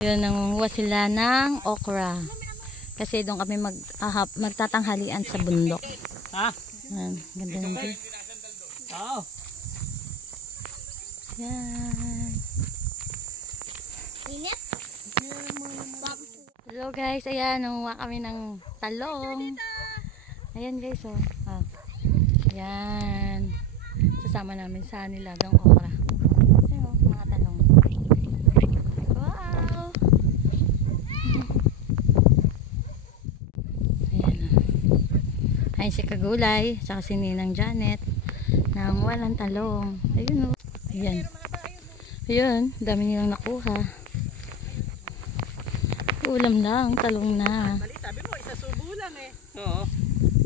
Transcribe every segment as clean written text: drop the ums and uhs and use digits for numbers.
Yun, nangunguha sila ng okra. Kasi doon kami magtatanghalian sa bundok. Ha? Yan, ganda ng view. Oo. Yan. Hello guys, ayan, nangunguha kami ng talong. Ayan guys, oh. Ah. Ayan. Sasama namin sa nilagang okra. Ayan, oh, mga talong. Wow! Ayan, oh. Ayan si Kagulay, saka si Ninang Janet. Nangunguha ng talong. Ayun, oh. Ayan. Ayun, dami nilang nakuha. Ulam lang, talong na. Mali, sabi mo, isa subo lang eh. Oo.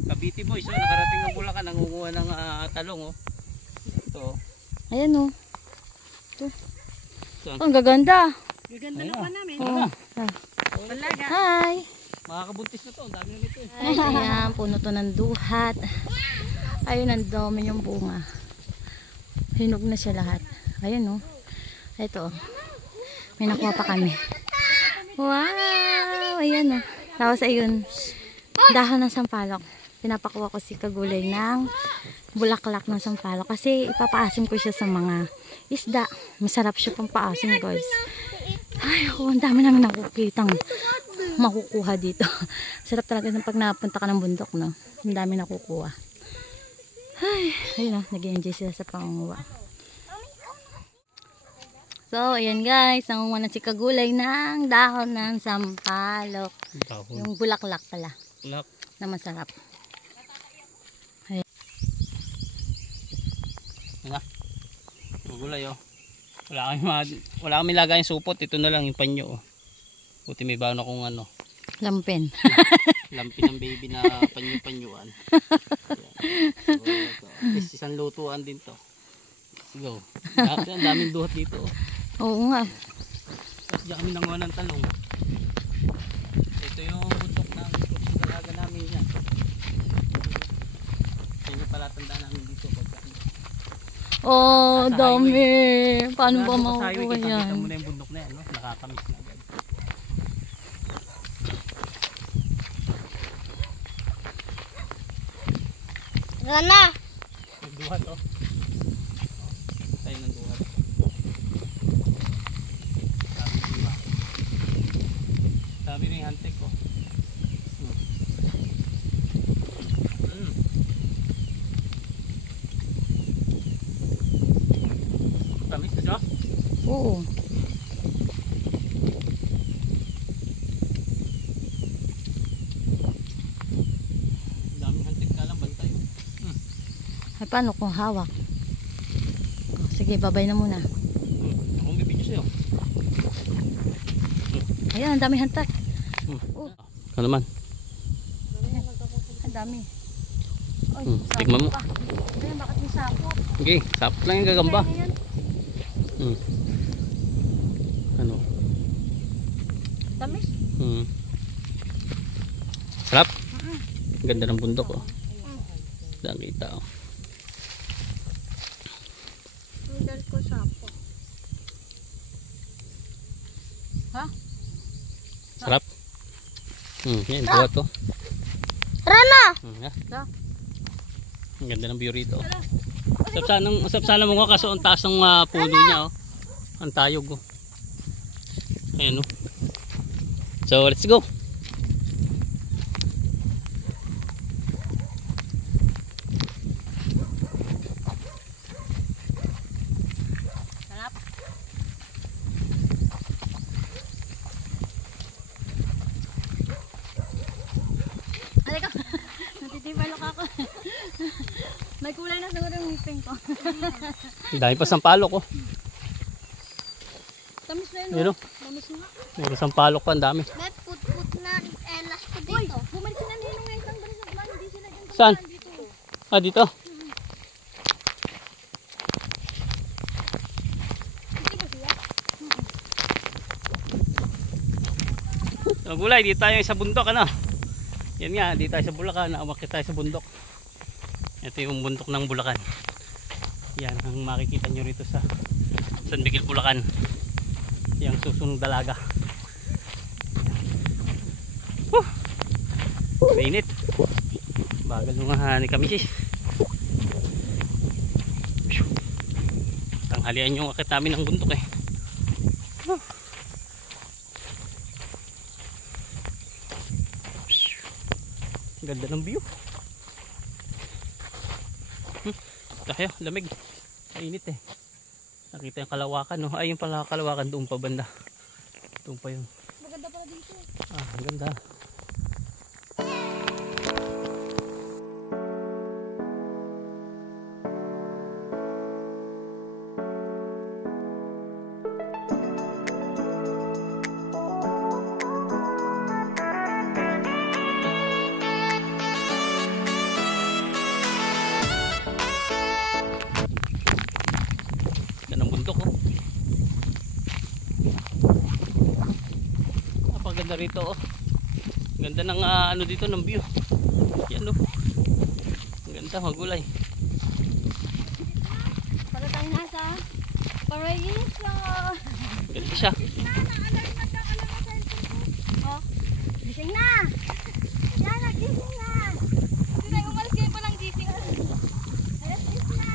Kabiti boys, nakarating ng Bulacan, nangunguha ng talong. Oh. Ito. Ayan o. Ito. Oh, ang gaganda. Gaganda na pa namin. Oh. Balaga. Hi. Makakabuntis na to, ang dami na nito eh. Ay, ayan, puno to ng duhat. Ayun, ang dami yung bunga. Hinog na siya lahat. Ayun o. Ito. May nakuha pa kami. Wow! Ayan o. Tapos ayun, dahon ng sampalok. Pinapakuha ko si Kagulay ng bulaklak ng sampalok. Kasi ipapaasim ko siya sa mga isda. Masarap siya pang paasim guys. Ay, oh, ang dami namin nakukitang makukuha dito. Sarap talaga ng pag napunta ka ng bundok, no? Ang dami nakukuha. Ay, ayun o. Nag-enjoy sila sa pangunguha. So, ayan guys, nangunguha na si Kagulay ng dahon ng sampalok. Dahon. Yung bulaklak pala. Bulak. Na masarap. Ayan. Kagulay oh. Wala kami lagay yung supot. Ito na lang yung panyo oh. Buti may baon akong ano. Lampen. Lampi ng baby na panyo-panyuan. So, isang lutuan din to. Let's go. Ang daming duhat dito oh. Oo nga. Tapos diyan kami nanguha ng talong. Ito yung bundok ng dalaga namin yan. Yan yung palatanda namin dito. Oh, dami. Paano ba makukuha makukuha yan? Kita yan? mo na yung bundok na yan. No? Nakakamiss na agad. Gana! Nagduhat oh. Tayo ng duhat. Dami rin hantik ko. Tamis na siya? Oo. Daming hantik ka lang, bantay. Ay, paano kung hawak? Oh, sige, babay na muna. Akong bibigyo sa'yo. Ayan, ang dami hantak. Oh. Ano naman? Ang dami. Ay, tikman mo. Ayan, bakit may sakop? Okay, sapot lang yung gagamba. Ano? Tamis? Sarap. Ganda ng bundok oh. Daan kita oh. Nudal ko sapo. Ha? Sarap. Yan, buhat to. Rana! Yeah. Ang ganda ng view rito. Sapsanan mo nga kaso ang taas ng puno niya oh. Ang tayog oh. Ayan oh. So let's go. Sarap. Alika. Natitibalok ako. May kulay na siguro yung ngipin ko. Dahil pa sampalok oh. Tamis na yun. Yun oh. Tamis nga. May sampalok pa, ang dami. Let put na elas ko dito. Bumalik sila nino ng isang balis ng man. Hindi sila dyan. Saan? Dito. Ah, dito. Hindi ba siya? So, gulay, dito tayo sa bundok ano. Yan nga, dito tayo sa Bulacan. Umakyat tayo sa bundok. Ito yung bundok ng Bulacan. Yan ang makikita nyo rito sa San Miguel, Bulacan. Yang susunong dalaga. Mainit. Bagal mga ni kamisis. Tanghalian yung akit namin ng bundok eh. Ganda ng view. Tayo, lamig. Mainit eh. Nakita yung kalawakan, no? Ay, yung pala kalawakan doon pa banda. Doon pa yun. Maganda pala dito. Ah, maganda. Napakaganda rito oh. Ganda ng ano dito ng view. Yan oh. Ganda magulay. Para tayo nasa Paraiso. Ganda siya. Oh, gising na. Yan na, gising na. Hindi tayo umalis kayo pa lang gising. Alas 10 na.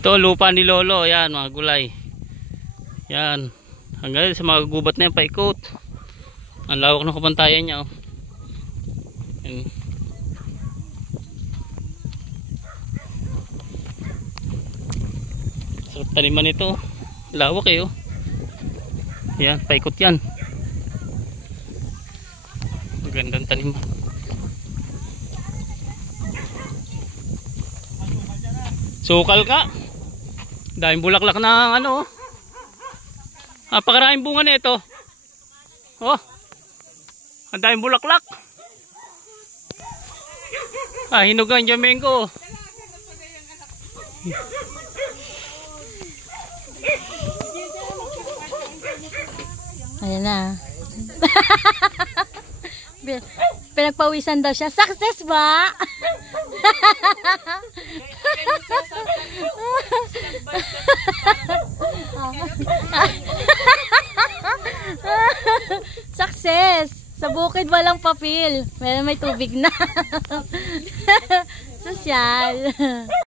Ito lupa ni Lolo, yan mga gulay. Yan. Hanggang sa mga gubat na yan paikot. Ang lawak ng kapantayan niya oh. Yan. Sarap taniman ito. Lawak eh oh. Yan, paikot yan. Magandang taniman. Sukal ka. Daming bulaklak na ano. Napakaraming bunga nito. Oh. Ang daming bulaklak. Ah, hinugan dyan, Mengo. Ayan na. Pinagpawisan daw siya. Success ba? Success! Sa bukid walang papel. May tubig na. Sosyal.